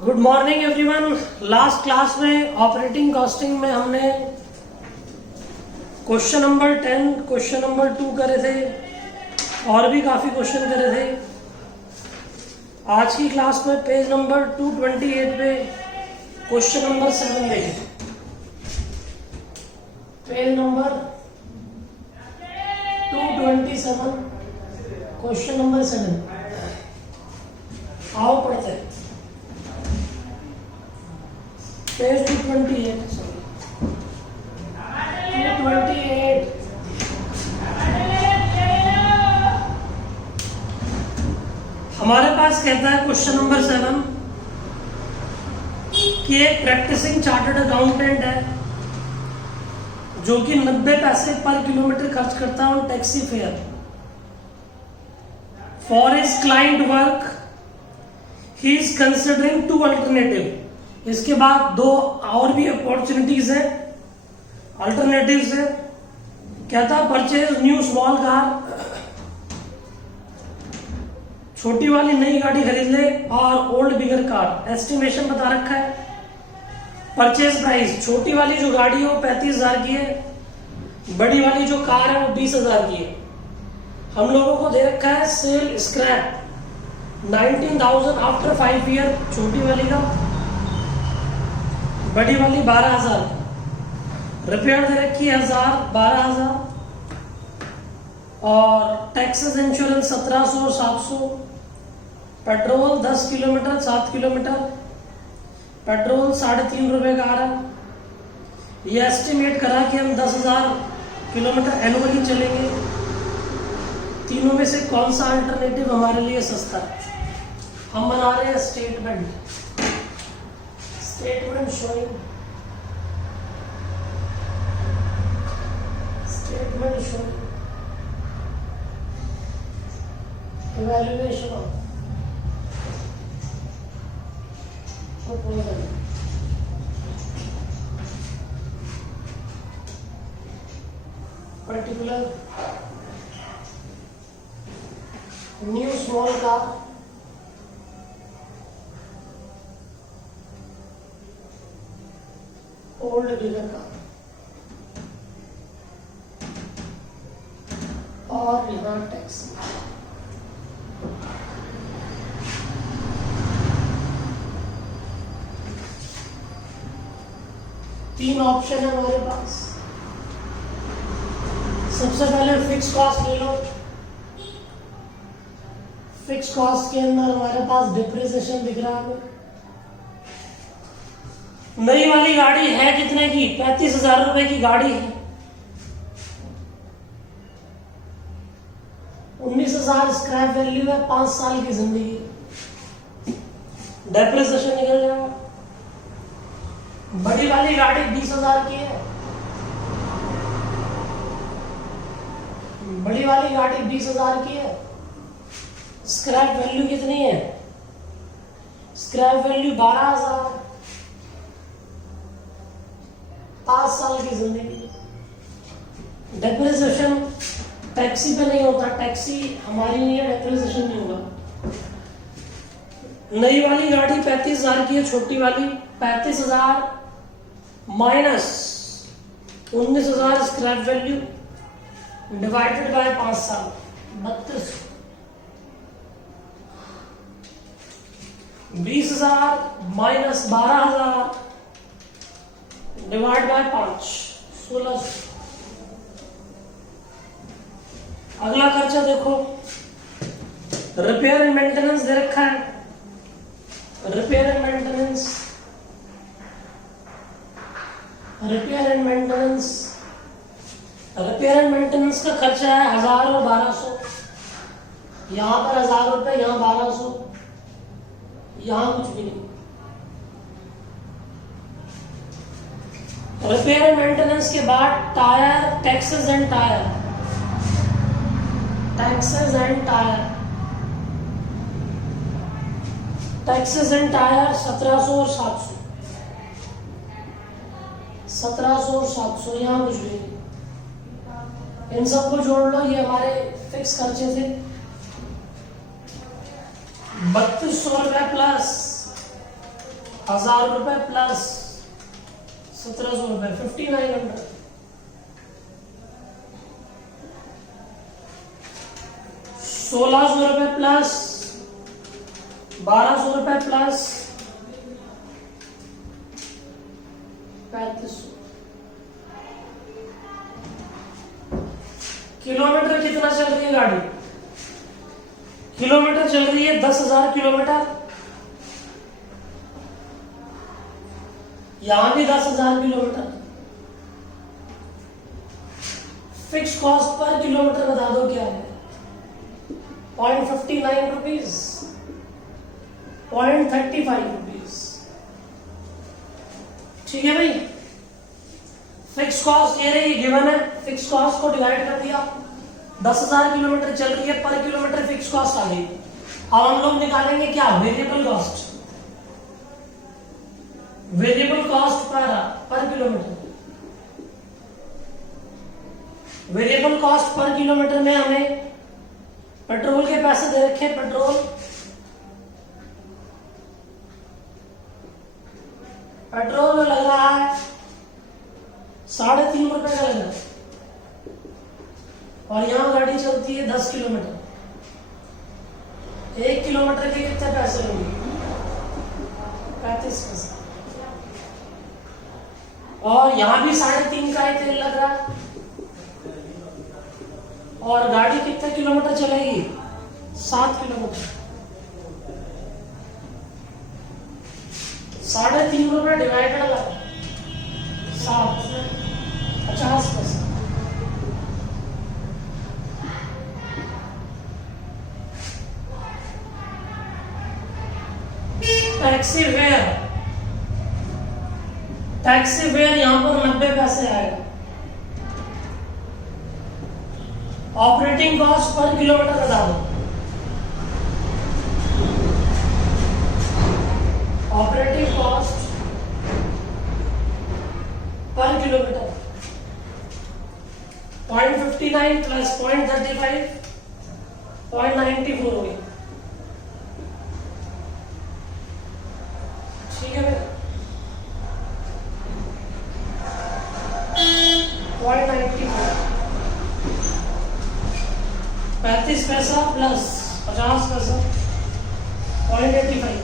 Good morning everyone. Last class में operating costing में हमने क्वेश्चन नंबर 10, क्वेश्चन नंबर 2 करे थे और भी काफी क्वेश्चन करे थे। आज की क्लास में पेज नंबर 228 पे क्वेश्चन नंबर 7 देखें। Page number 227 question number 7। आओ पढ़ते हैं। पेज 228 हमारे पास कहता है क्वेश्चन नंबर 7 कि एक प्रैक्टिसिंग चार्टर्ड अकाउंटेंट है जो कि 90 पैसे पर किलोमीटर खर्च करता है on taxi fare for his client work. He is considering 2 alternative. इसके बाद 2 और भी अपॉर्चुनिटीज है, अल्टरनेटिव्स है। कहता है परचेज न्यू स्मॉल कार, छोटी वाली नई गाड़ी खरीद ले, और ओल्ड बिगर कार। एस्टिमेशन बता रखा है। परचेज प्राइस, छोटी वाली जो गाड़ी है वो 35,000 की है, बड़ी वाली जो कार है वो 20,000 की है। हम लोगों को दे रखा है सेल स्क्रैप 19,000 आफ्टर 5 ईयर, छोटी वाली का, बड़ी वाली 12,000, रिपेयर दे रखी है 12,000, और टैक्सेस इंश्योरेंस 1700 और 700, पेट्रोल 10 किलोमीटर 7 किलोमीटर, पेट्रोल 3.5 रुपए का आ रहा है। ये एस्टिमेट करा कि हम 10,000 किलोमीटर एनुअली चलेंगे। तीनों में से कौन सा अल्टरनेटिव हमारे लिए सस्ता है? हम बना रहे हैं statement showing evaluation of proposal। particular new small car old bigger का, और यहाँ टैक्स। तीन ऑप्शन है हमारे पास। सबसे पहले फिक्स कॉस्ट ले लो। फिक्स कॉस्ट के अंदर हमारे पास डिप्रिसिएशन दिख रहा है। नई वाली गाड़ी है कितने की? 35,000 रुपए की गाड़ी है। 19,000 स्क्रैप वैल्यू है, 5 साल की जिंदगी, डेप्रिसिएशन निकल जाएगा। बड़ी वाली गाड़ी 20,000 की है, बड़ी वाली गाड़ी 20,000 की है। स्क्रैप वैल्यू कितनी है? स्क्रैप वैल्यू 12,000, 5 साल की जिंदगी। डेप्रिसिएशन टैक्सी पे नहीं होता, टैक्सी हमारी नहीं है, डेप्रिसिएशन नहीं होगा। नई वाली गाड़ी 35,000 की है, छोटी वाली 35,000 minus 19,000 scrap value divided by 5 साल, 32। 20,000 माइनस 12,000 डिवाइड बाय 5, 1600। अगला खर्चा देखो, रिपेयर एंड मेंटेनेंस दे रखा है। Repair and maintenance, repair and maintenance, repair and maintenance का खर्चा है 1000 और 1200। यहां पर 1000 रुपए, यहां 1200, यहां कुछ भी नहीं। रिपेयर एंड मेंटेनेंस के बाद tyre, taxes and tyre, taxes and tyre, taxes and tyre 1700 और 700, 1700 और 700, यहां कुछ भी नहीं। इन सबको जोड़ लो, ये हमारे फिक्स खर्चे थे। 3200 रुपए plus ₹1000 plus 1700, 5900। 1600 plus 1200 plus 3500। Kilometre कितना चल रही है गाड़ी? किलोमीटर चल रही है 10,000 किलोमीटर। यहां भी 10,000 kilometre. Fix cost per kilometre बता दो क्या है? 0.59 रुपीज, 0.35 रुपीज। ठीक है भाई, फिक्स कॉस्ट ये रही, गिवन है। फिक्स कॉस्ट को डिवाइड कर दिया, 10,000 किलोमीटर चल रही है, पर किलोमीटर फिक्स कॉस्ट आ गई। अब हम लोग निकालेंगे क्या? Variable cost. Variable cost per kilometre. Variable cost per kilometre में हमें पेट्रोल के पैसे दे रखे। पेट्रोल में लग रहा है ₹3.5 का लग रहा है, और यहां गाड़ी चलती है 10 किलोमीटर। 1 किलोमीटर के कितने पैसे होंगे? 35 पैसे। और यहां भी 3.5 का ही तेल लग रहा है, और गाड़ी कितने किलोमीटर चलेगी? 7 किलोमीटर। ₹3.5 डिवाइडेड 7, 50 पैसे। टैक्सी फेयर यहां पर 90 पैसे आएगा। ऑपरेटिंग कॉस्ट पर किलोमीटर बता दो। ऑपरेटिंग कॉस्ट पर किलोमीटर 0.59 प्लस 0.35, 0.94 हो गई। ठीक है भाई, 0.94, 35 पैसा प्लस 50 पैसा, 0.85,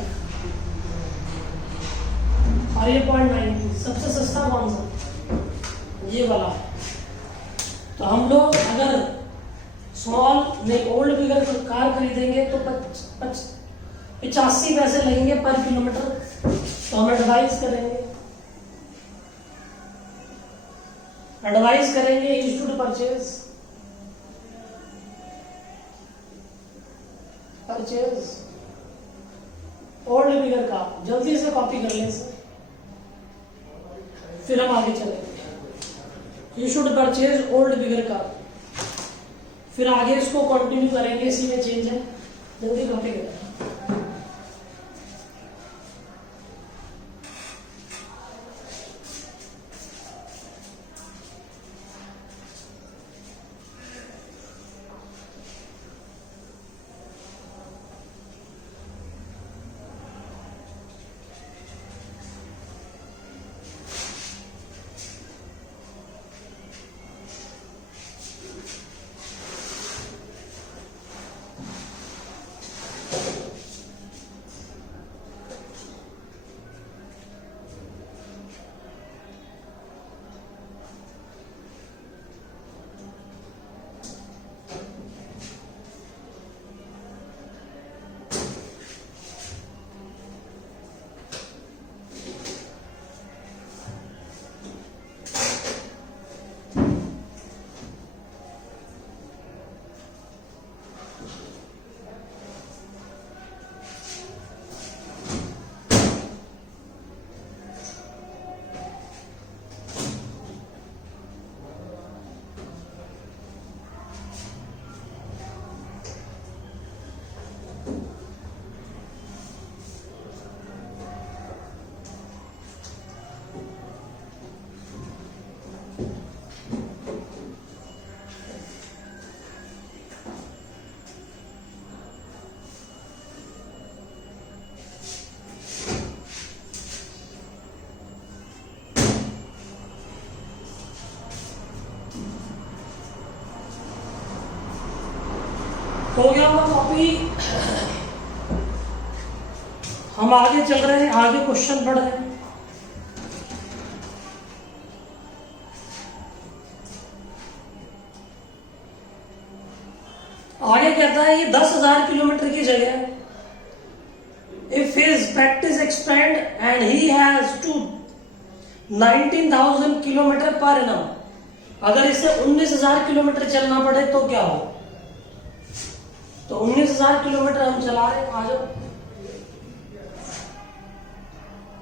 और ये 0.90। सबसे सस्ता कौन सा? ये वाला। तो हम लोग अगर स्मॉल नहीं ओल्ड बिगर कार खरीदेंगे तो 85 पैसे लगेंगे पर किलोमीटर। तो हम एडवाइज करेंगे you should purchase old bigger का। जल्दी से कॉपी कर लें सर, फिर हम आगे चलेंगे। You should purchase old bigger का, फिर आगे इसको कंटिन्यू करेंगे। इसी में चेंज है, जल्दी कॉपी करें। हो गया होगा कॉपी। हम आगे चल रहे हैं, आगे क्वेश्चन पढ़ रहे हैं। आगे कहता है ये 10,000 किलोमीटर की जगह if his practice expand and he has to 19,000 kilometre per annum, अगर इसे 19,000 किलोमीटर चलना पड़े तो क्या हो। तो 19,000 किलोमीटर हम चला रहे हैं, आ जाओ।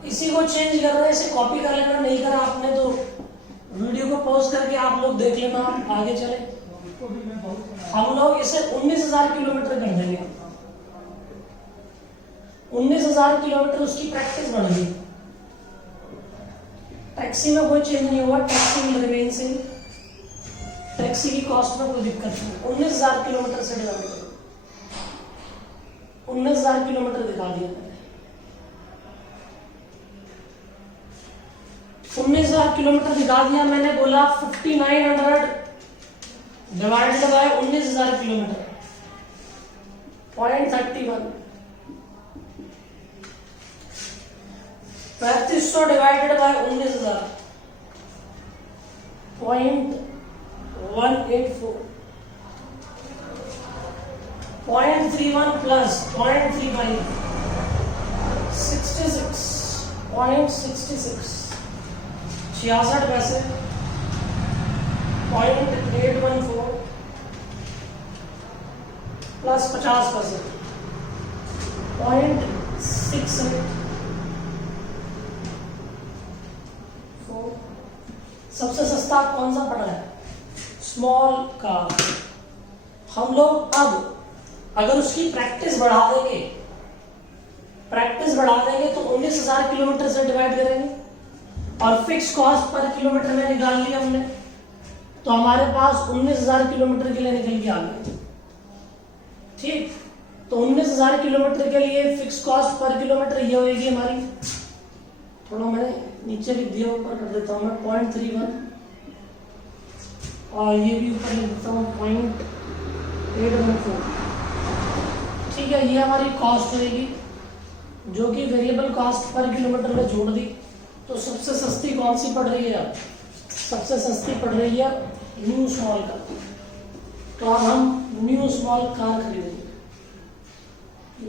इसी को चेंज कर रहे हैं, इसे कॉपी कर लेना, नहीं करा आपने तो वीडियो को पॉज करके आप लोग देख लेना, आप आगे चले। हम लोग इसे 19,000 किलोमीटर कर देंगे। 19,000 किलोमीटर उसकी प्रैक्टिस बढ़ गई। टैक्सी में कोई चेंज नहीं हुआ, taxi will remain same, taxi की कॉस्ट में कोई दिक्कत नहीं। 19,000 किलोमीटर से डिवाइड करो, 19,000 किलोमीटर दिखा दिया मैंने। 19,000 किलोमीटर दिखा दिया मैंने, बोला 5900 divided by 19,000 kilometre 0.31। 3500 divided by 19,000 0.184। 0.31 plus 0.35 66 0.66 66 पैसे 0.814 प्लस 50 पैसे 0.68। सबसे सस्ता कौन सा पड़ रहा है? Small car. हम लोग अब अगर उसकी प्रैक्टिस बढ़ा देंगे, तो 19,000 किलोमीटर से डिवाइड करेंगे और फिक्स कॉस्ट पर किलोमीटर में निकाल लिया हमने, तो हमारे पास 19,000 किलोमीटर के लिए निकल के आ गए। ठीक, तो 19,000 किलोमीटर के लिए फिक्स कॉस्ट पर किलोमीटर ये होगी हमारी, थोड़ा मैंने नीचे लिख दिया, ऊपर कर देता हूँ मैं 0.31 और ये भी ऊपर लिख देता हूँ 0.814। ठीक है, ये हमारी कॉस्ट रहेगी जो कि वेरिएबल कॉस्ट पर किलोमीटर में जोड़ दी। तो सबसे सस्ती कौन सी पड़ रही है? सबसे सस्ती पड़ रही है न्यू स्मॉल कार। तो अब हम न्यू स्मॉल कार खरीदेंगे,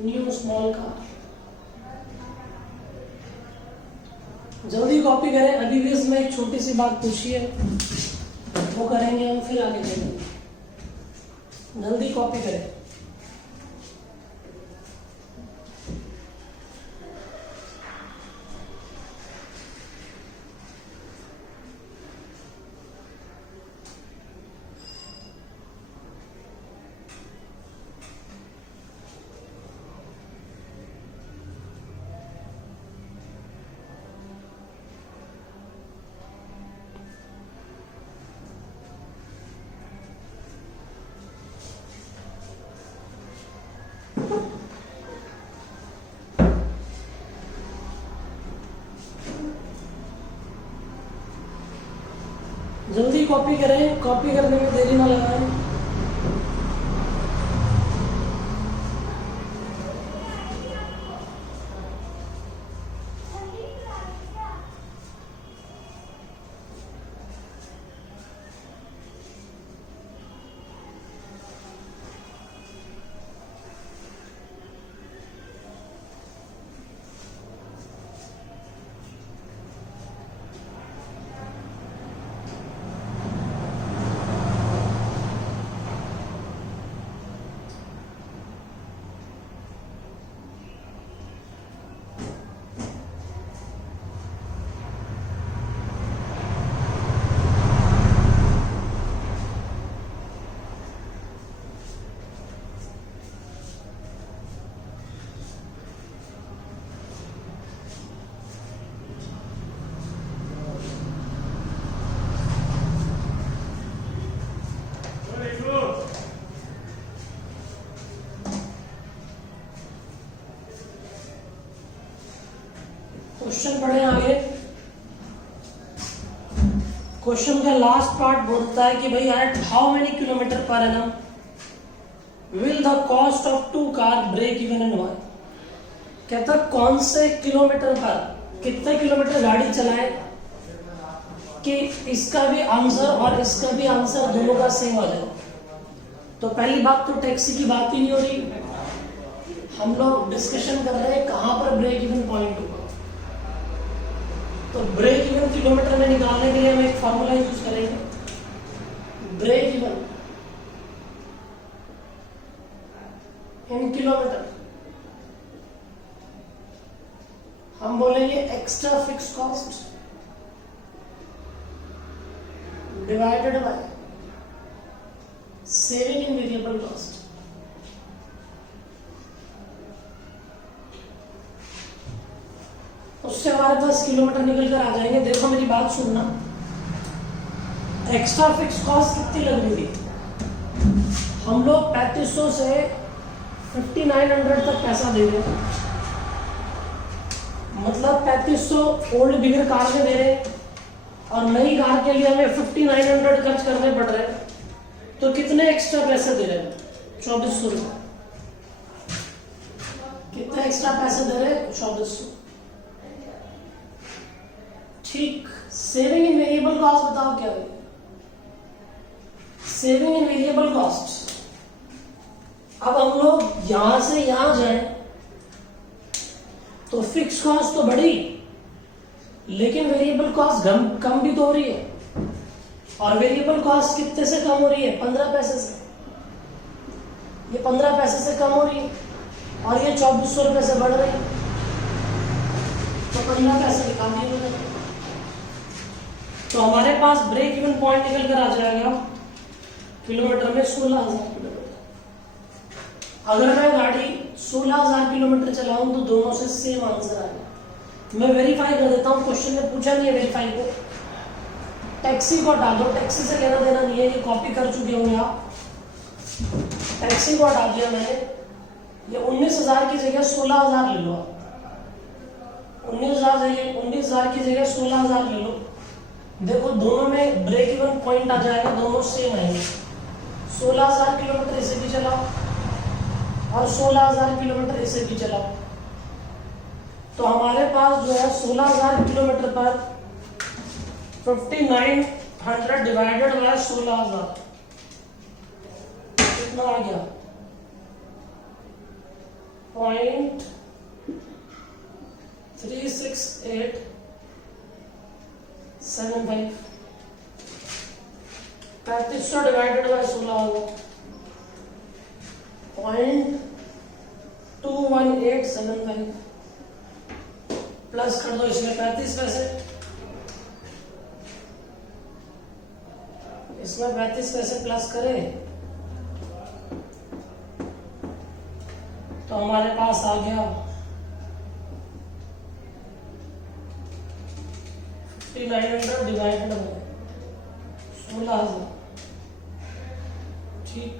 न्यू स्मॉल कार। जल्दी कॉपी करें, अभी भी इसमें एक छोटी सी बात पूछी है, वो करेंगे हम, फिर आगे चलेंगे। जल्दी कॉपी करें। जल्दी कॉपी करें, कॉपी करने में देरी ना लगाएं। क्वेश्चन पढ़े आगे। क्वेश्चन का लास्ट पार्ट बोलता है कि भाई at how many kilometre per annum will the cost of 2 car break even and why. कहता कौन से किलोमीटर पर कितने किलोमीटर गाड़ी चलाए कि इसका भी आंसर और इसका भी आंसर दोनों का सेम आ जाए। तो पहली बात तो टैक्सी की बात ही नहीं हो रही, हम लोग डिस्कशन कर रहे हैं कहां पर ब्रेक इवन पॉइंट होगा। तो ब्रेक इवन किलोमीटर में निकालने के लिए हम एक फॉर्मूला यूज करेंगे, ब्रेक इवन इन किलोमीटर। हम बोलेंगे extra fix cost divided by saving in variable cost. उससे हमारे पास किलोमीटर निकल कर आ जाएंगे। देखो मेरी बात सुनना, एक्स्ट्रा फिक्स कॉस्ट कितनी लग रही थी, हम लोग 3500 से 5900 तक पैसा दे रहे हैं, मतलब 3500 ओल्ड बिगर कार में दे रहे हैं और नई कार के लिए हमें 5900 खर्च करने पड़ रहे हैं। तो कितने एक्स्ट्रा पैसे दे रहे हैं, 2400 रुपए। कितने एक्स्ट्रा पैसे दे रहे हैं, 2400। ठीक, सेविंग इन वेरिएबल कॉस्ट बताओ क्या है। सेविंग इन वेरिएबल कॉस्ट, अब हम लोग यहां से यहां जाएं तो फिक्स कॉस्ट तो बढ़ी लेकिन वेरिएबल कॉस्ट कम भी तो हो रही है। और वेरिएबल कॉस्ट कितने से कम हो रही है, 15 पैसे से। ये 15 पैसे से कम हो रही है और ये 2400 रुपए से बढ़ रही है, तो 15 पैसे निकाल दिए। तो हमारे पास ब्रेक इवन पॉइंट निकल कर आ जाएगा किलोमीटर में 16,000 किलोमीटर। अगर मैं गाड़ी 16,000 किलोमीटर चलाऊं तो दोनों से सेम आंसर आएगा। मैं वेरीफाई कर देता हूं, क्वेश्चन में पूछा नहीं है वेरीफाई को। टैक्सी को हटा दो, टैक्सी से लेना देना नहीं है, ये कॉपी कर चुके होंगे आप। टैक्सी को हटा दिया मैंने, ये 19,000 की जगह 16,000 ले लो आप। 19,000 की जगह 16,000 ले लो। देखो दोनों में ब्रेक इवन पॉइंट आ जाएगा, दोनों सेम आएंगे। 16,000 किलोमीटर इसे भी चलाओ और 16,000 किलोमीटर इसे भी चलाओ, तो हमारे पास जो है 16,000 किलोमीटर पर 5900 डिवाइडेड बाय 16,000 कितना आ गया, 0.36875। 3500 डिवाइडेड बाय 16,000 0.21875 प्लस कर दो इसमें 35 पैसे, इसमें 35 पैसे प्लस करें तो हमारे पास आ गया 5900 डिवाइडेड बाय 16,000, ठीक,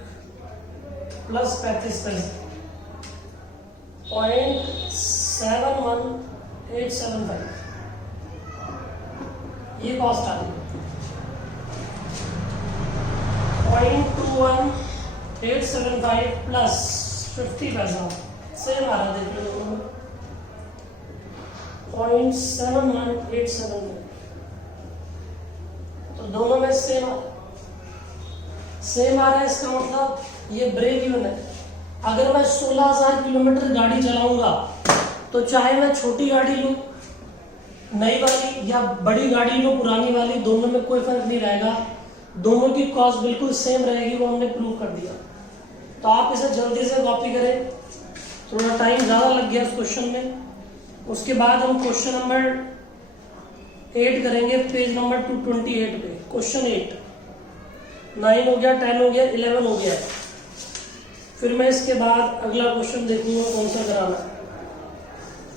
प्लस 35 पैसे 0.71875 ये कॉस्ट आ गई। 0.21875 प्लस 50 पैसा सेम आ रहा, देख लो 0.7187, तो दोनों में सेम आ रहा है। इसका मतलब ये ब्रेक इवन है। अगर मैं 16,000 किलोमीटर गाड़ी चलाऊंगा तो चाहे मैं छोटी गाड़ी लूं नई वाली या बड़ी गाड़ी लूं पुरानी वाली, दोनों में कोई फर्क नहीं रहेगा, दोनों की कॉस्ट बिल्कुल सेम रहेगी, वो हमने प्रूव कर दिया। तो आप इसे जल्दी से कॉपी करें, थोड़ा टाइम ज्यादा लग गया इस क्वेश्चन में। उसके बाद हम क्वेश्चन नंबर 8 करेंगे, पेज नंबर 228 पे। क्वेश्चन 8, 9 हो गया, 10 हो गया, 11 हो गया है। फिर मैं इसके बाद अगला क्वेश्चन देखूंगा कौन सा कराना है,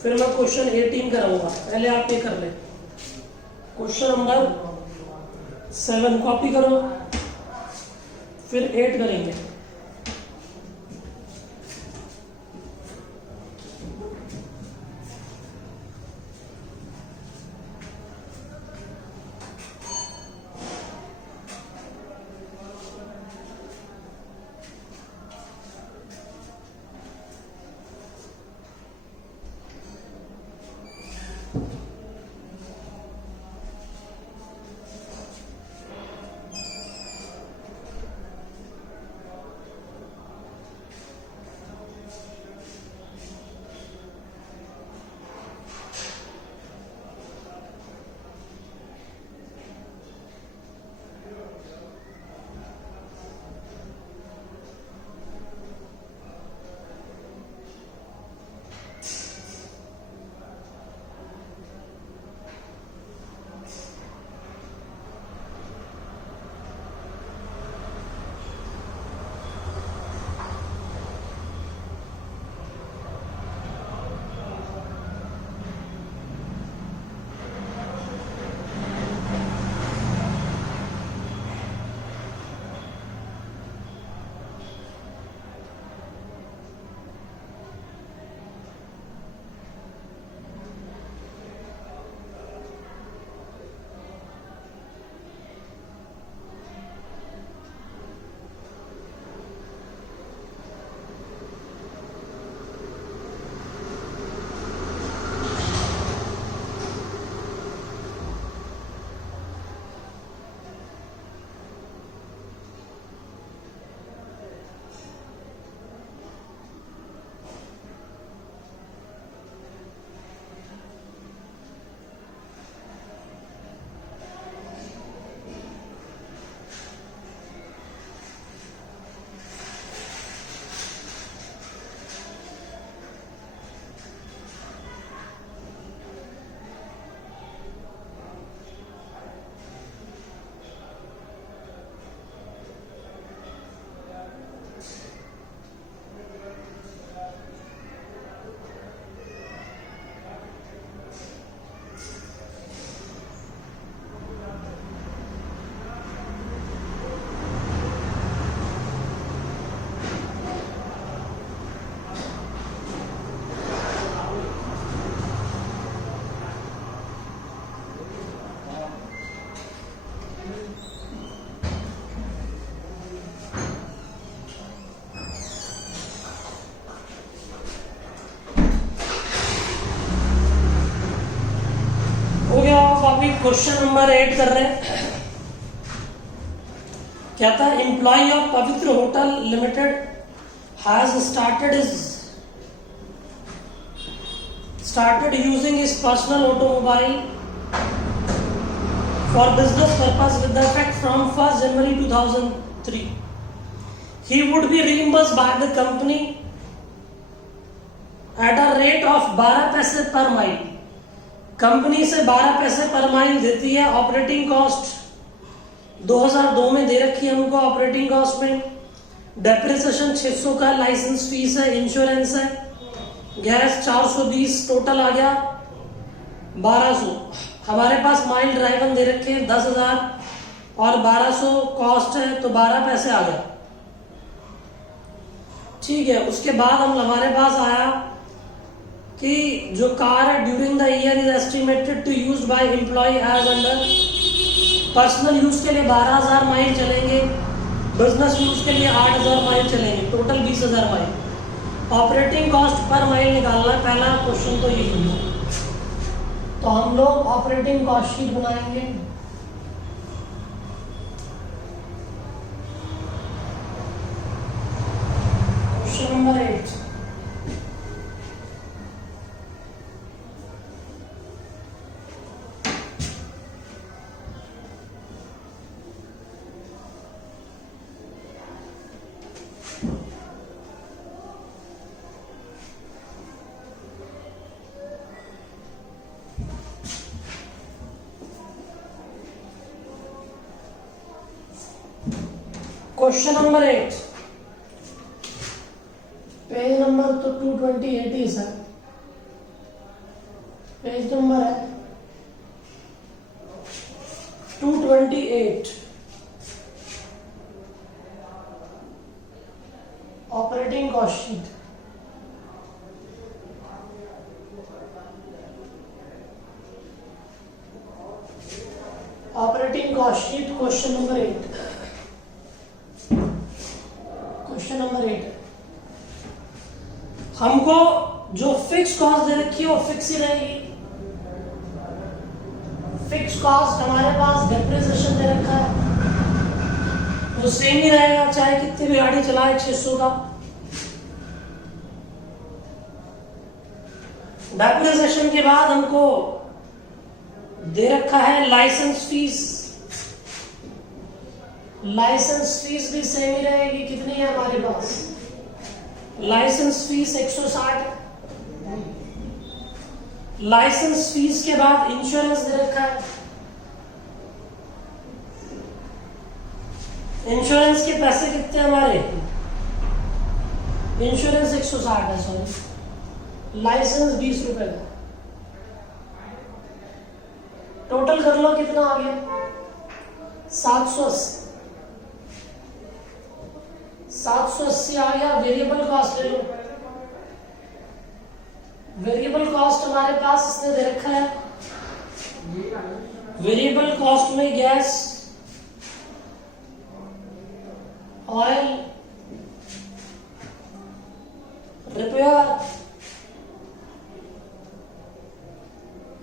फिर मैं क्वेश्चन 18 कराऊंगा। पहले आप ये कर ले, क्वेश्चन नंबर 7 कॉपी करो, फिर 8 करेंगे। अभी क्वेश्चन नंबर 8 कर रहे हैं। क्या था, एम्प्लॉय ऑफ पवित्र hotel limited has started using his personal automobile for business purpose with the effect from 1st January 2003. He would be reimbursed by the company at a rate of 12 पैसे per mile. Company से 12 पैसे per mile देती है। Operating cost 2002 में दे रखी है हमको। Operating cost में डेप्रिसिएशन 600 का लाइसेंस फीस है, इंश्योरेंस है, गैस 420, टोटल आ गया 1200। हमारे पास माइल ड्राइवन दे रखे हैं 10,000 और 1200 कॉस्ट है, तो 12 पैसे आ गया। ठीक है, उसके बाद हमारे पास आया कि जो कार है during the year is estimated to use by employ as under personal use के लिए 12,000 माइल चलेंगे, बिजनेस यूज के लिए 8,000 माइल चलेंगे, total 20,000 mile. Operating cost per mile निकालना है, पहला क्वेश्चन तो यही है। तो हम लोग ऑपरेटिंग कॉस्ट शीट बनाएंगे। Question number 8। Question number 8, page number तो 228 ही सर, पेज नंबर है 228। Operating cost sheet. Operating cost sheet question number 8। Question number 8, हमको जो फिक्स कॉस्ट दे रखी है वो फिक्स ही रहेगी। फिक्स कॉस्ट हमारे पास डेप्रिसिएशन दे रखा है, वो सेम ही रहेगा चाहे कितनी भी गाड़ी चलाए, 600 का। डेप्रिसिएशन के बाद हमको दे रखा है लाइसेंस फीस। लाइसेंस फीस भी सेम ही रहेगी। कितनी है हमारे पास? Licence fee 160। लाइसेंस फीस के बाद इंश्योरेंस दे रखा है। इंश्योरेंस के पैसे कितने हमारे? इंश्योरेंस 160 है, सॉरी, लाइसेंस 20 रुपए का। टोटल कर लो कितना आ गया? 780। 780 आ गया। वेरिएबल कॉस्ट ले लो। वेरिएबल कॉस्ट हमारे पास इसने दे रखा है। वेरिएबल कॉस्ट में gas, oil, repair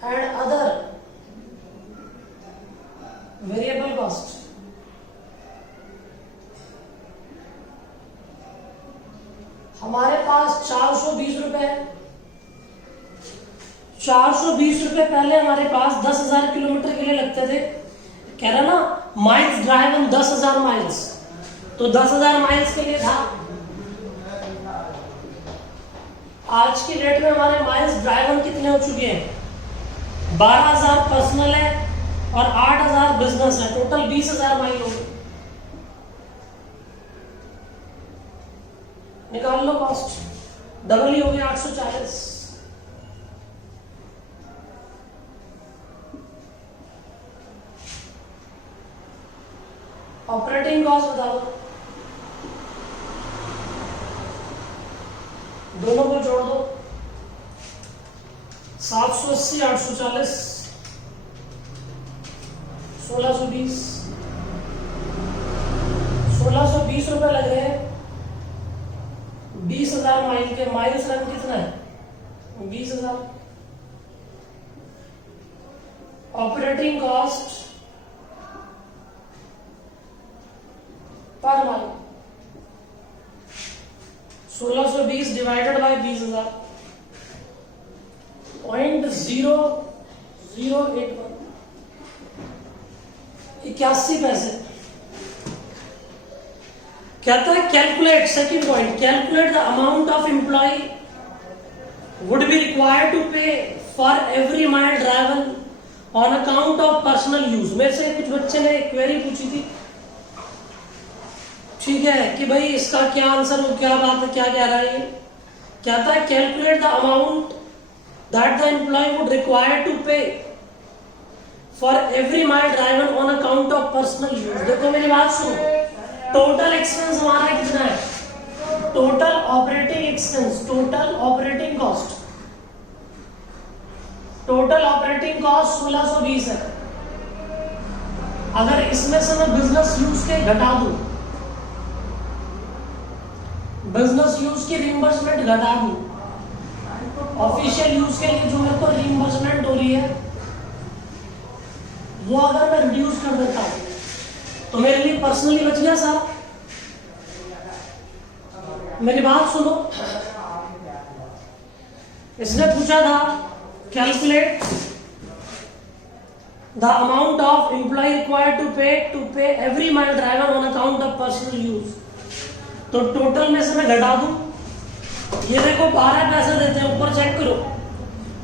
and other variable cost. हमारे पास 420 रुपए है। 420 रुपए पहले हमारे पास 10,000 किलोमीटर के लिए लगते थे। कह रहा ना माइल्स ड्राइव ऑन 10,000 माइल्स, तो 10,000 माइल्स के लिए था। आज की डेट में हमारे माइल्स ड्राइव ऑन कितने हो चुके हैं? 12,000 पर्सनल है और 8,000 बिजनेस है, टोटल 20,000 माइल हो गए। निकाल लो कॉस्ट, डबल ही हो गया 840। ऑपरेटिंग कॉस्ट बता दो, दोनों को जोड़ दो। 780 840 1620 1620 रुपए लग रहे हैं 20,000 माइल के। माइल्स रन कितना है? 20,000। Operating cost per mile 1620 divided by 20,000 0.0081 81 पैसे। कहता है calculate, second point, calculate the amount of employ would be required to pay for every mile driven on account of personal use. मेरे से कुछ बच्चे ने क्वेरी पूछी थी, ठीक है, कि भाई इसका क्या आंसर हो, क्या बात है, क्या कह रहा है ये। कहता है calculate the amount that the employ would require to pay for every mile driven on account of personal use. देखो मेरी बात सुनो, टोटल एक्सपेंस हमारा कितना है, total operating expense, total operating cost, total operating cost 1620 है। अगर इसमें से मैं बिजनेस यूज के घटा दूं, बिजनेस यूज की रिइंबर्समेंट घटा दूं, ऑफिशियल यूज के लिए जो मेरे को रिइंबर्समेंट हो रही है वो अगर मैं रिड्यूस कर देता हूं तो मेरे लिए पर्सनली बच गया साहब। मेरी बात सुनो, इसने पूछा था calculate the amount of employ required to pay every mile driver on account of personal use. तो टोटल में से मैं घटा दूं, ये देखो 12 पैसे देते हैं, ऊपर चेक करो,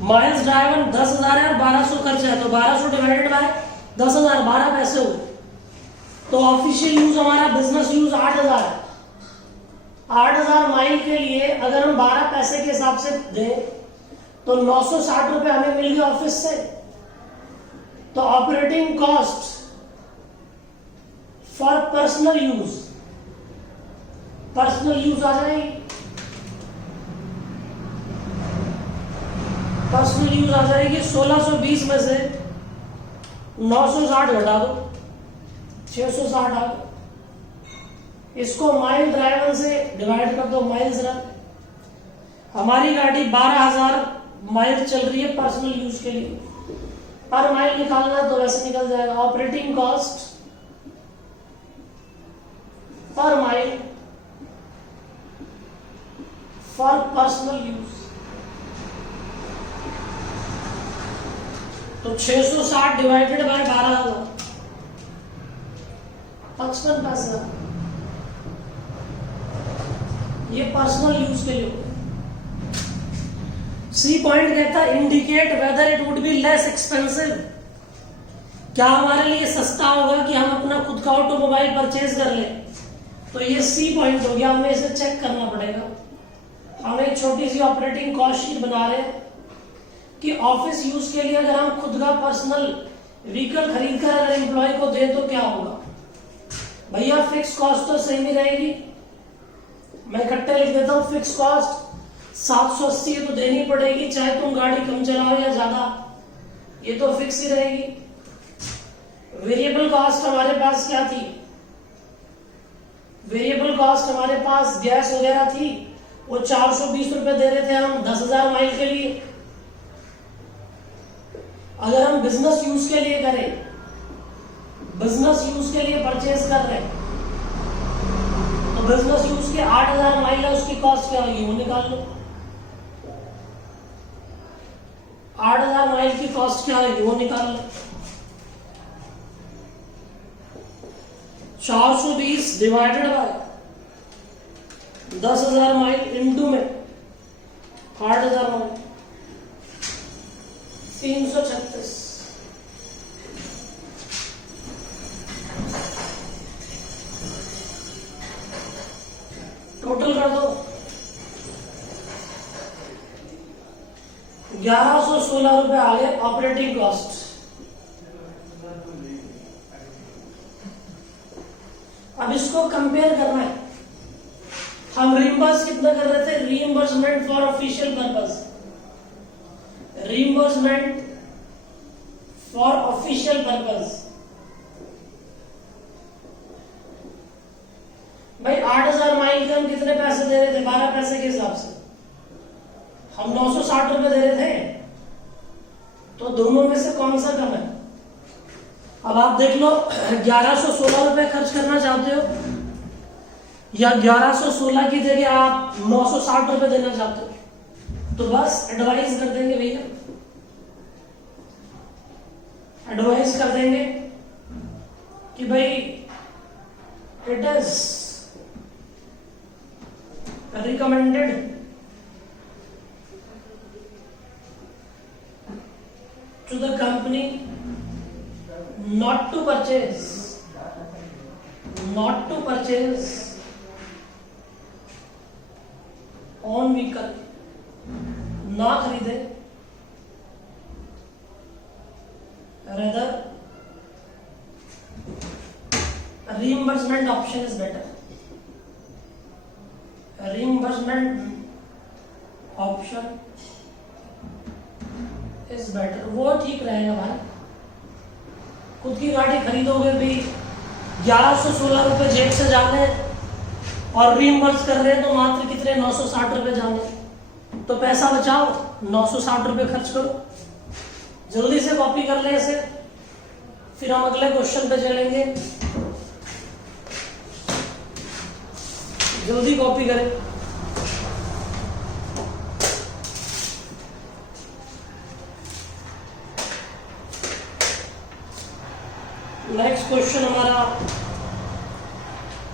माइल्स ड्राइवन 10,000 है और 1200 खर्च है, तो 1200 डिवाइडेड बाय 10,000 12 पैसे हो। तो ऑफिशियल यूज हमारा बिजनेस यूज 8,000 है। 8,000 माइल के लिए अगर हम 12 पैसे के हिसाब से दें तो 960 रुपए हमें मिल गए ऑफिस से। तो operating cost for personal use, personal use आ जाएगी, पर्सनल यूज आ जाएगी 1620 में से 960 घटा दो, 660 आ गया। इसको माइल ड्राइवर से डिवाइड कर दो, माइल्स रन। हमारी गाड़ी 12,000 माइल चल रही है पर्सनल यूज के लिए, पर माइल निकालना तो वैसे निकल जाएगा। Operating cost per mile for personal use, तो 660 डिवाइडेड बाय 12,000 55 पैसा। ये पर्सनल यूज के लिए। सी पॉइंट कहता है indicate whether it would be less expensive, क्या हमारे लिए सस्ता होगा कि हम अपना खुद का ऑटोमोबाइल परचेज कर लें। तो ये सी पॉइंट हो गया, हमें इसे चेक करना पड़ेगा। हम एक छोटी सी ऑपरेटिंग कॉस्ट शीट बना रहे हैं कि ऑफिस यूज के लिए अगर हम खुद का पर्सनल व्हीकल खरीद कर अगर एम्प्लॉय को दें तो क्या होगा। भैया फिक्स कॉस्ट तो सेम ही रहेगी, मैं इकट्ठे लिख देता हूं, फिक्स कॉस्ट 780 तो देनी पड़ेगी, चाहे तुम गाड़ी कम चलाओ या ज्यादा, ये तो फिक्स ही रहेगी। वेरिएबल कॉस्ट हमारे पास क्या थी, वेरिएबल कॉस्ट हमारे पास गैस वगैरह थी, वो 420 रुपए दे रहे थे हम 10,000 माइल के लिए। अगर हम बिजनेस यूज के लिए करें, बिजनेस यूज के लिए परचेज कर रहे हैं, तो बिजनेस यूज के 8,000 माइल है, उसकी कॉस्ट क्या होगी वो निकाल लो। 8,000 माइल की कॉस्ट क्या होगी वो निकाल लो। 420 डिवाइडेड बाय 10,000 माइल इंटू में 8,000 माइल 336। टोटल कर दो 1116 रुपए आ गए ऑपरेटिंग कॉस्ट। अब इसको कंपेयर करना है, हम रीइंबर्स कितना कर रहे थे, reimbursement for official purpose, reimbursement for official purpose. भाई 8,000 माइल के हम कितने पैसे दे रहे थे, 12 पैसे के हिसाब से हम 960 रुपए दे रहे थे, तो दोनों में से कौन सा कम है, अब आप देख लो 1116 रुपए खर्च करना चाहते हो या 1116 की जगह आप 960 रुपए देना चाहते हो, तो बस एडवाइस कर देंगे भैया, एडवाइस कर देंगे कि भाई it is recommended to the company not to purchase own vehicle, ना खरीदे, rather reimbursement option is better, reimbursement option is better, वो ठीक रहेगा भाई। खुद की गाड़ी खरीदोगे भी 1116 रुपए जेब से जाने और रीइंबर्स कर रहे हैं तो मात्र कितने 960 रुपए जाने, तो पैसा बचाओ, 960 रुपए खर्च करो। जल्दी से कॉपी कर ले इसे, फिर हम अगले क्वेश्चन पे चलेंगे। जल्दी कॉपी करें। नेक्स्ट क्वेश्चन हमारा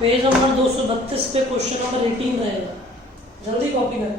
पेज नंबर 232 पे क्वेश्चन नंबर 18 रहेगा, जल्दी कॉपी करें।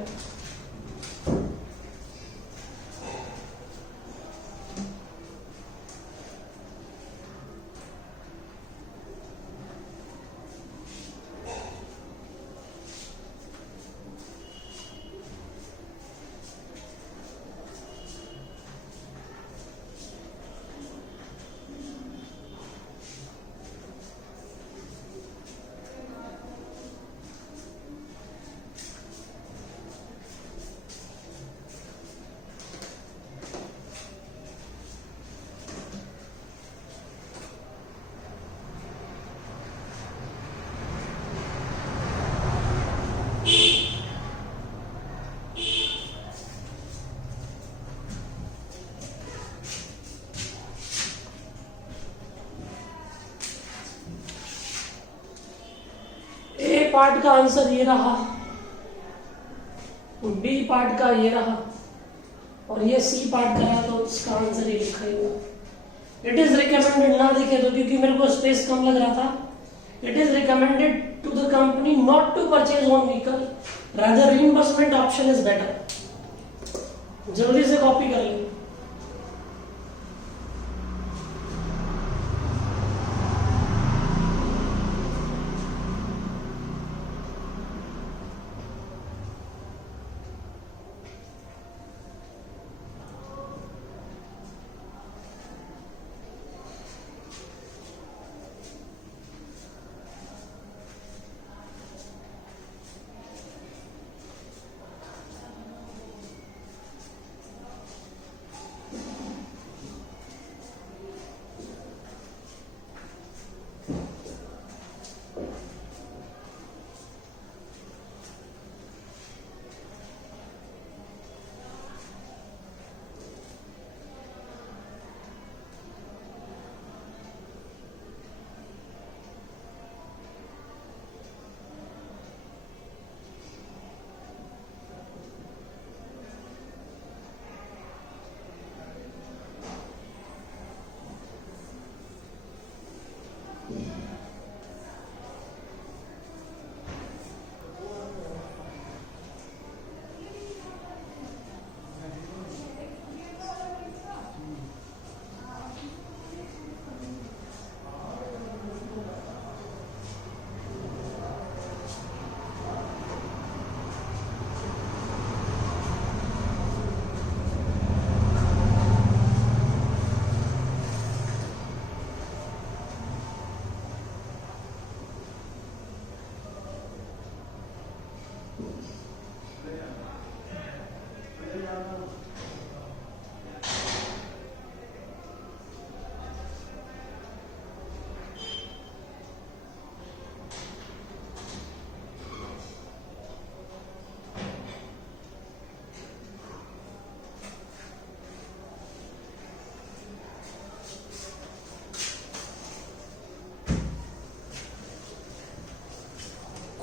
पार्ट का आंसर ये रहा, बी पार्ट का ये रहा, और ये सी पार्ट का है तो इसका आंसर ये लिखा ही हुआ। इट इज रिकमेंडेड ना लिखे तो, क्योंकि मेरे को स्पेस कम लग रहा था। It is recommended to the company not to purchase own vehicle, rather reimbursement option is better. जल्दी से कॉपी कर लीजिए।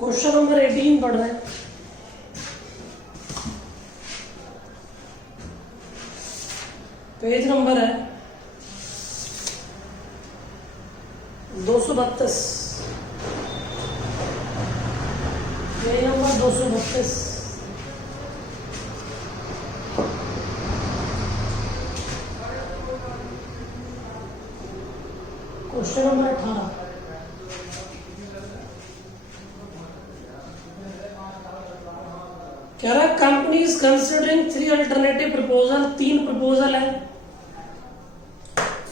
क्वेश्चन नंबर 18 पढ़ रहे हैं। पेज नंबर है 232, पेज नंबर 232। क्वेश्चन नंबर 18, कह रहा है company is considering 3 alternative proposal, 3 proposal है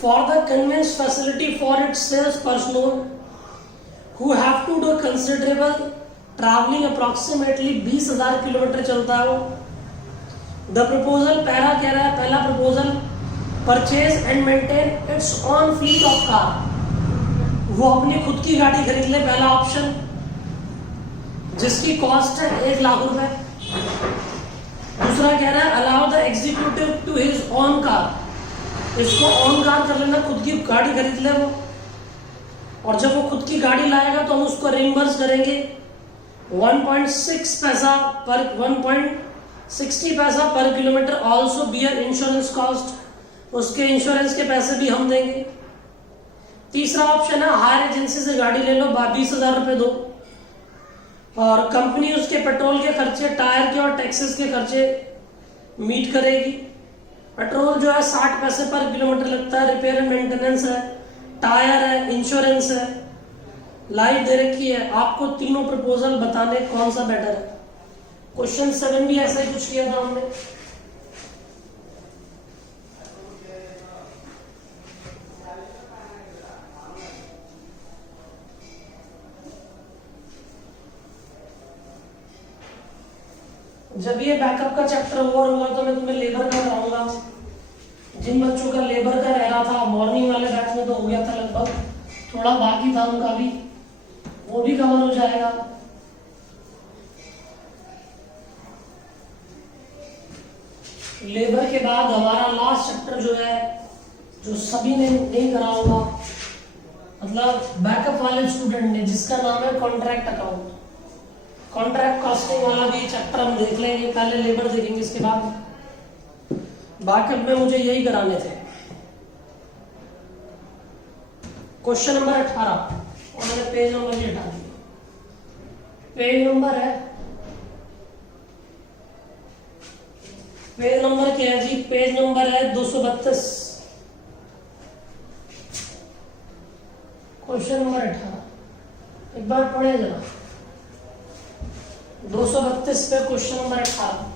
for the conveyance facility for its sales personnel who have to do considerable travelling approximately 20,000 kilometre चलता हो। द प्रपोजल पहला कह रहा है, पहला proposal purchase and maintain its own fleet of car, वो अपनी खुद की गाड़ी खरीद ले, पहला ऑप्शन, जिसकी कॉस्ट है 1 लाख रुपए। दूसरा कह रहा है allow the executive to his own car, इसको ऑन कार कर लेना, खुद की गाड़ी खरीद ले वो, और जब वो खुद की गाड़ी लाएगा तो हम उसको रिम्बर्स करेंगे 1.6 पैसा पर 1.60 पैसा per kilometre. Also bear insurance cost, उसके इंश्योरेंस के पैसे भी हम देंगे। तीसरा ऑप्शन है हायर एजेंसी से गाड़ी ले लो, 20,000 रुपए दो, और कंपनी उसके पेट्रोल के खर्चे, टायर के और टैक्सेस के खर्चे मीट करेगी। पेट्रोल जो है 60 पैसे पर किलोमीटर लगता है, रिपेयर एंड मेंटेनेंस है, टायर है, इंश्योरेंस है, लाइफ दे रखी है। आपको तीनों प्रपोजल बताने कौन सा बेटर है। क्वेश्चन 7 भी ऐसा ही कुछ किया था हमने। जब ये बैकअप का चैप्टर ओवर होगा तो मैं तुम्हें लेबर का कराऊंगा। जिन बच्चों का लेबर का रह रहा था मॉर्निंग वाले बैच में तो हो गया था लगभग, थोड़ा बाकी था उनका भी, वो भी कवर हो जाएगा। लेबर के बाद हमारा लास्ट चैप्टर जो है, जो सभी ने नहीं करा होगा, मतलब बैकअप वाले स्टूडेंट ने, जिसका नाम है कॉन्ट्रैक्ट अकाउंट। कॉन्ट्रैक्ट कॉस्टिंग वाला भी चैप्टर हम देख लेंगे, पहले लेबर देखेंगे, इसके बाद बैकअप में मुझे यही कराने थे। क्वेश्चन नंबर 18, उन्होंने पेज नंबर ये हटा दिया। पेज नंबर है, पेज नंबर क्या है जी, पेज नंबर है 232, क्वेश्चन नंबर 18। एक बार पढ़े जरा, 232 पे क्वेश्चन नंबर 18।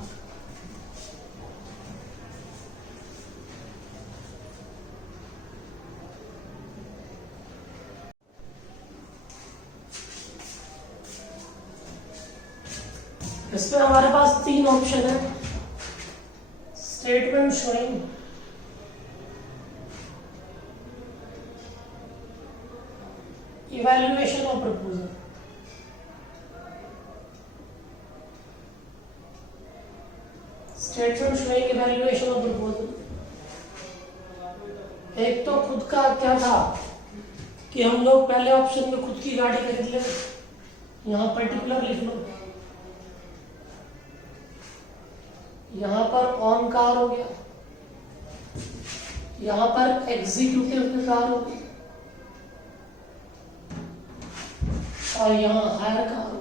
इसमें हमारे पास 3 ऑप्शन है। Statement showing evaluation of proposal, statement showing evaluation of proposal. एक तो खुद का क्या था कि हम लोग पहले ऑप्शन में खुद की गाड़ी खरीद ले, यहां पर्टिकुलर लिख लो, यहां पर ऑन कार हो गया, यहां पर एग्जीक्यूटिव की कार हो गई, और यहां हायर कार हो गई।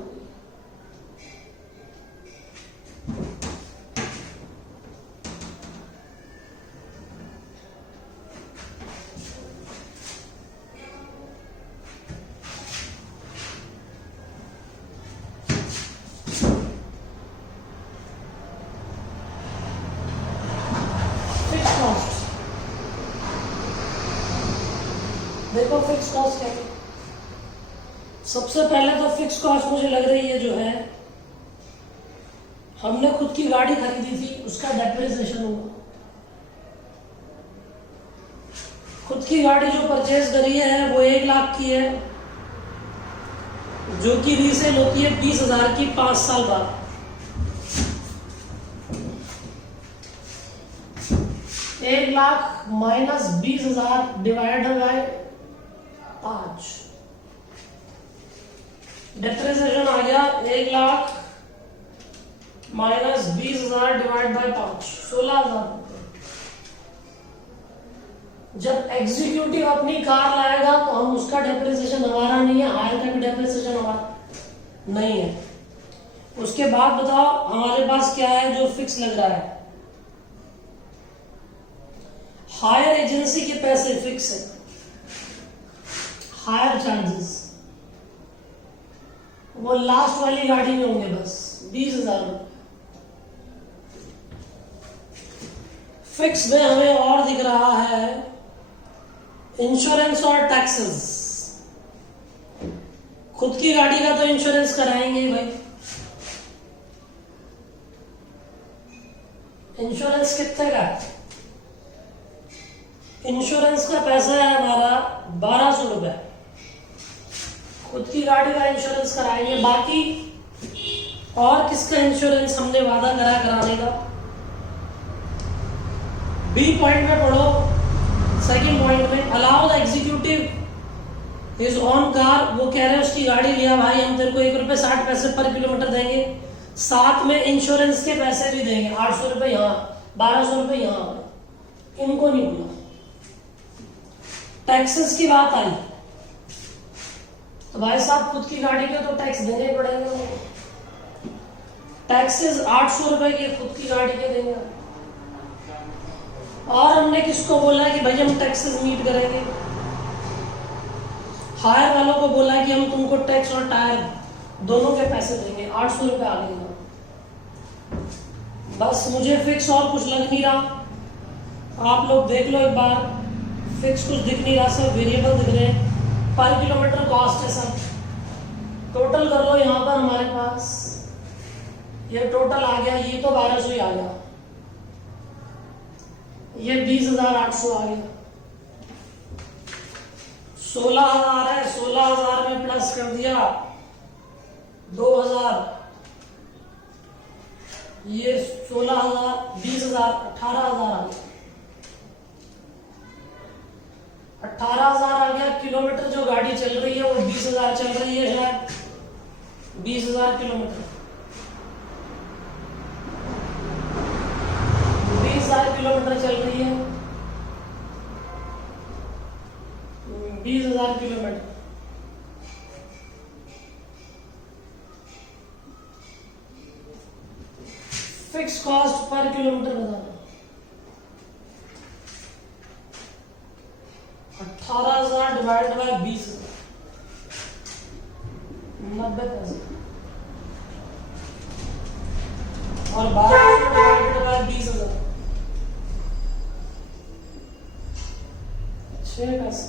देखो फिक्स कॉस्ट क्या है। सबसे पहले तो फिक्स कॉस्ट मुझे लग रही है जो है, हमने खुद की गाड़ी खरीदी थी, उसका डेप्रिसिएशन होगा। खुद की गाड़ी जो परचेज करी है वो 1 लाख की है, जो कि रीसेल होती है 20,000 की 5 साल बाद। 1 lakh minus 20,000 divided by 5, depreciation आ गया 1,00,000 माइनस 20,000 डिवाइड बाय 5, 16,000। जब एग्जीक्यूटिव अपनी कार लाएगा तो हम उसका डेप्रिसिएशन हमारा नहीं है, हायर का भी डेप्रिसिएशन हमारा नहीं है। उसके बाद बताओ हमारे पास क्या है जो फिक्स लग रहा है। हायर एजेंसी के पैसे फिक्स है, हायर चार्जेस वो लास्ट वाली गाड़ी में होंगे बस 20,000। फिक्स में हमें और दिख रहा है इंश्योरेंस और टैक्सेस। खुद की गाड़ी का तो इंश्योरेंस कराएंगे ही भाई। इंश्योरेंस कितने का है? इंश्योरेंस का पैसा है हमारा 1,200 रुपए। खुद की गाड़ी का इंश्योरेंस कराएंगे, बाकी और किसका इंश्योरेंस हमने वादा करा कराने का। बी पॉइंट में पढ़ो, सेकंड पॉइंट में allow the executive is on car. वो कह रहे हैं उसकी गाड़ी लिया भाई, हम तेरे को 1.60 रुपए पर किलोमीटर देंगे, साथ में इंश्योरेंस के पैसे भी देंगे, 800 रुपए यहाँ, 1200 रुपए यहाँ। इनको नहीं बोला। टैक्सेस की बात आई तो भाई साहब खुद की गाड़ी के तो टैक्स देने पड़ेंगे। टैक्सेस 800 रुपए के खुद की गाड़ी के देंगे। और हमने किसको बोला कि भाई हम टैक्सेस मीट करेंगे। हायर वालों को बोला कि हम तुमको टैक्स और टायर दोनों के पैसे देंगे, 800 रुपए आ गए। बस मुझे फिक्स और कुछ लग नहीं रहा। आप लोग देख लो एक बार, फिक्स कुछ दिख नहीं रहा, सब वेरिएबल दिख रहे हैं। पर किलोमीटर कॉस्ट है सब। टोटल कर लो यहां पर हमारे पास ये टोटल आ गया, ये तो 1200 ही आ गया, ये 20,800 आ गया। 16,000 है, 16,000 में प्लस कर दिया 2,000, ये 16,000, 20,000, 18,000 आ गया। 18,000 आ गया। किलोमीटर जो गाड़ी चल रही है वो 20,000 चल रही है, शायद 20,000 किलोमीटर, 20,000 किलोमीटर चल रही है, 20,000 kilometre. Fix cost per kilometre बताना। 18,000 डिवाइड बाय 20,000, 90 पैसे, और 1200 डिवाइडेड बाय 20,000, 6 पैसे।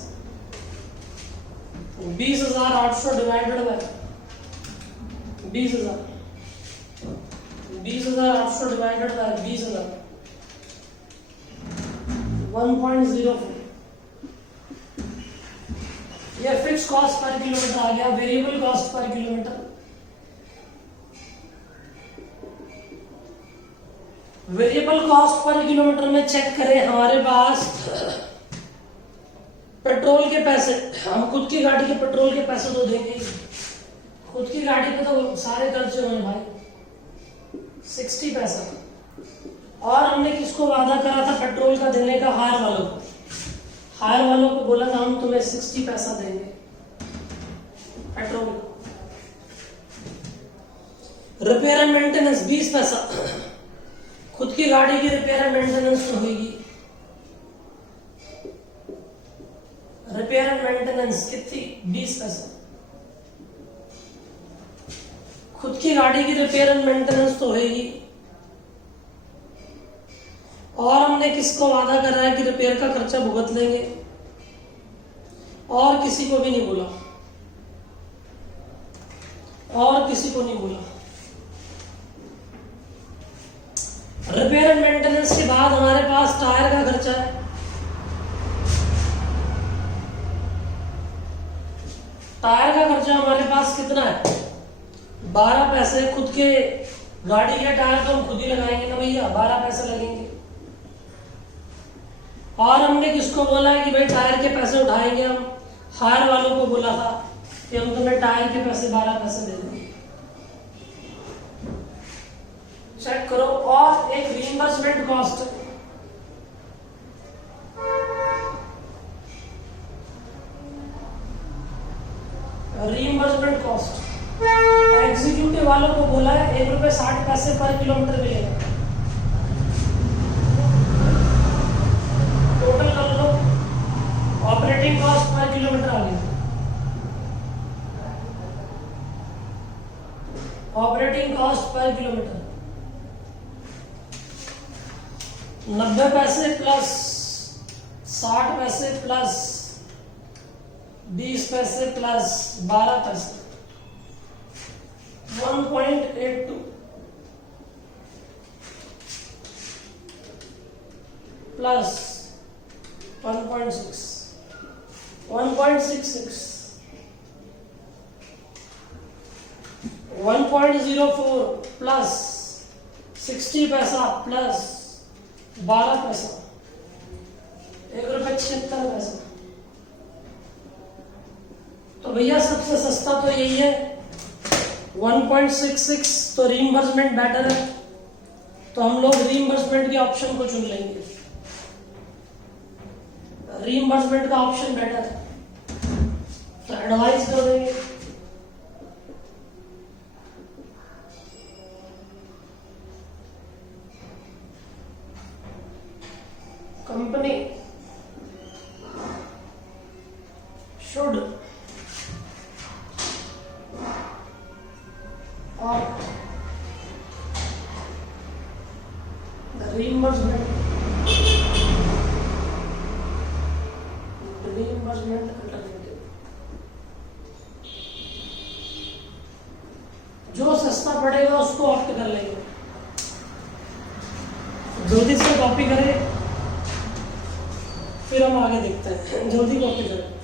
20,800 डिवाइडेड बाय 20,000, 20,800 डिवाइडेड बाय 20,000, 1.04। ये फिक्स कॉस्ट पर किलोमीटर आ गया। Variable cost per kilometre, variable cost per kilometre में चेक करें हमारे पास पेट्रोल के पैसे। हम खुद की गाड़ी के पेट्रोल के पैसे तो देंगे, खुद की गाड़ी पे तो सारे खर्चे होंगे भाई, 60 पैसा। और हमने किसको वादा करा था पेट्रोल का देने का? हायर वालों को। हायर वालों को बोला था हम तुम्हें 60 पैसा देंगे पेट्रोल। रिपेयर एंड मेंटेनेंस 20 पैसा। खुद की गाड़ी की रिपेयर एंड मेंटेनेंस तो होगी। रिपेयर एंड मेंटेनेंस कितनी? 20 पैसा। खुद की गाड़ी की रिपेयर एंड मेंटेनेंस तो होगी। और हमने किसको वादा कर रहा है कि रिपेयर का खर्चा भुगत लेंगे, और किसी को भी नहीं बोला, और किसी को नहीं बोला। रिपेयर एंड मेंटेनेंस के बाद हमारे पास टायर का खर्चा है। टायर का खर्चा हमारे पास कितना है? 12 पैसे। खुद के गाड़ी के टायर तो हम खुद ही लगाएंगे ना भैया, 12 पैसे लगेंगे। और हमने किसको बोला है कि भाई टायर के पैसे उठाएंगे हम? हायर वालों को बोला था कि हम तुम्हें टायर के पैसे 12 पैसे दे देंगे। चेक करो। और एक reimbursement cost, reimbursement cost executive वालों को बोला है ₹1.60 पर किलोमीटर मिलेगा। टोटल कर लो, ऑपरेटिंग कॉस्ट पर किलोमीटर आ गई। ऑपरेटिंग कॉस्ट पर किलोमीटर 90 पैसे प्लस 60 पैसे प्लस 20 पैसे प्लस 12 पैसे 1.82 प्लस 1.6 1.66 1.04 प्लस 60 पैसा प्लस 12 पैसा ₹1.76। तो भैया सबसे सस्ता तो यही है 1.66। तो रीइंबर्समेंट बेटर है, तो हम लोग रीइंबर्समेंट के ऑप्शन को चुन लेंगे। रीइंबर्समेंट का ऑप्शन बेटर है, तो एडवाइस कर देंगे। Company should opt the reimbursement alternative। जो सस्ता पड़ेगा उसको ऑप्ट कर लेंगे। जल्दी से कॉपी करें, फिर हम आगे देखते हैं। जल्दी कॉपी करें।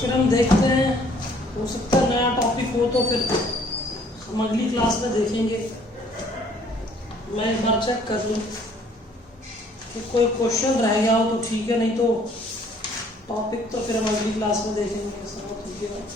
फिर हम देखते हैं, हो सकता है नया टॉपिक हो तो फिर हम अगली क्लास में देखेंगे। मैं एक बार चेक कर लूँ कि कोई क्वेश्चन रह गया हो तो ठीक है, नहीं तो टॉपिक तो फिर हम अगली क्लास में देखेंगे। सब ठीक है।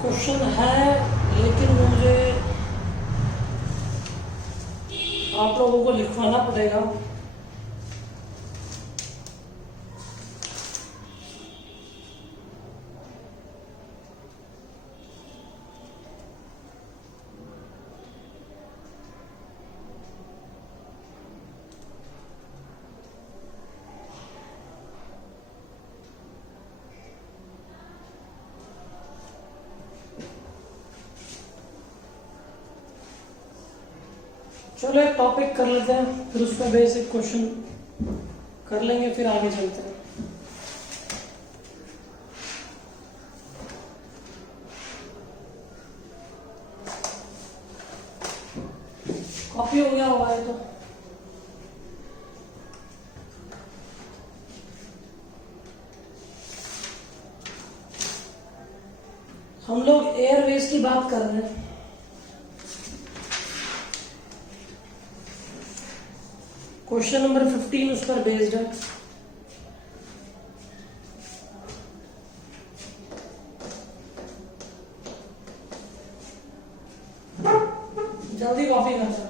क्वेश्चन है, लेकिन मुझे आप लोगों को लिखवाना पड़ेगा। चलो एक टॉपिक कर लेते हैं, फिर उस पर बेसिक क्वेश्चन कर लेंगे, फिर आगे चलते हैं। कॉपी हो गया होगा ये तो। हम लोग एयरवेज की बात कर रहे हैं। क्वेश्चन नंबर 15 उस पर बेस्ड है। जल्दी कॉपी करना।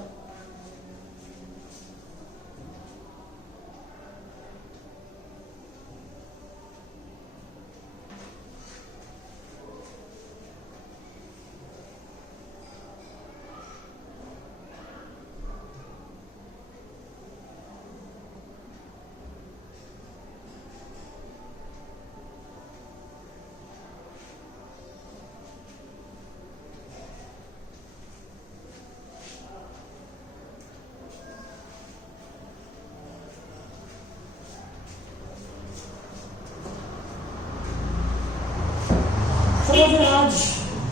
चलो फिर आज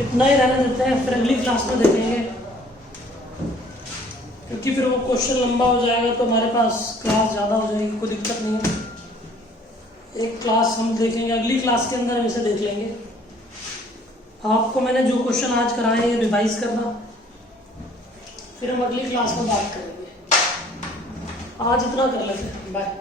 इतना ही रहने देते हैं, फिर अगली क्लास में देखेंगे, क्योंकि फिर वो क्वेश्चन लंबा हो जाएगा तो हमारे पास क्लास ज़्यादा हो जाएगी। कोई दिक्कत नहीं है, एक क्लास हम देखेंगे, अगली क्लास के अंदर हम इसे देख लेंगे। आपको मैंने जो क्वेश्चन आज कराए ये रिवाइज करना, फिर हम अगली क्लास में बात करेंगे। आज इतना कर लेते हैं, बाय।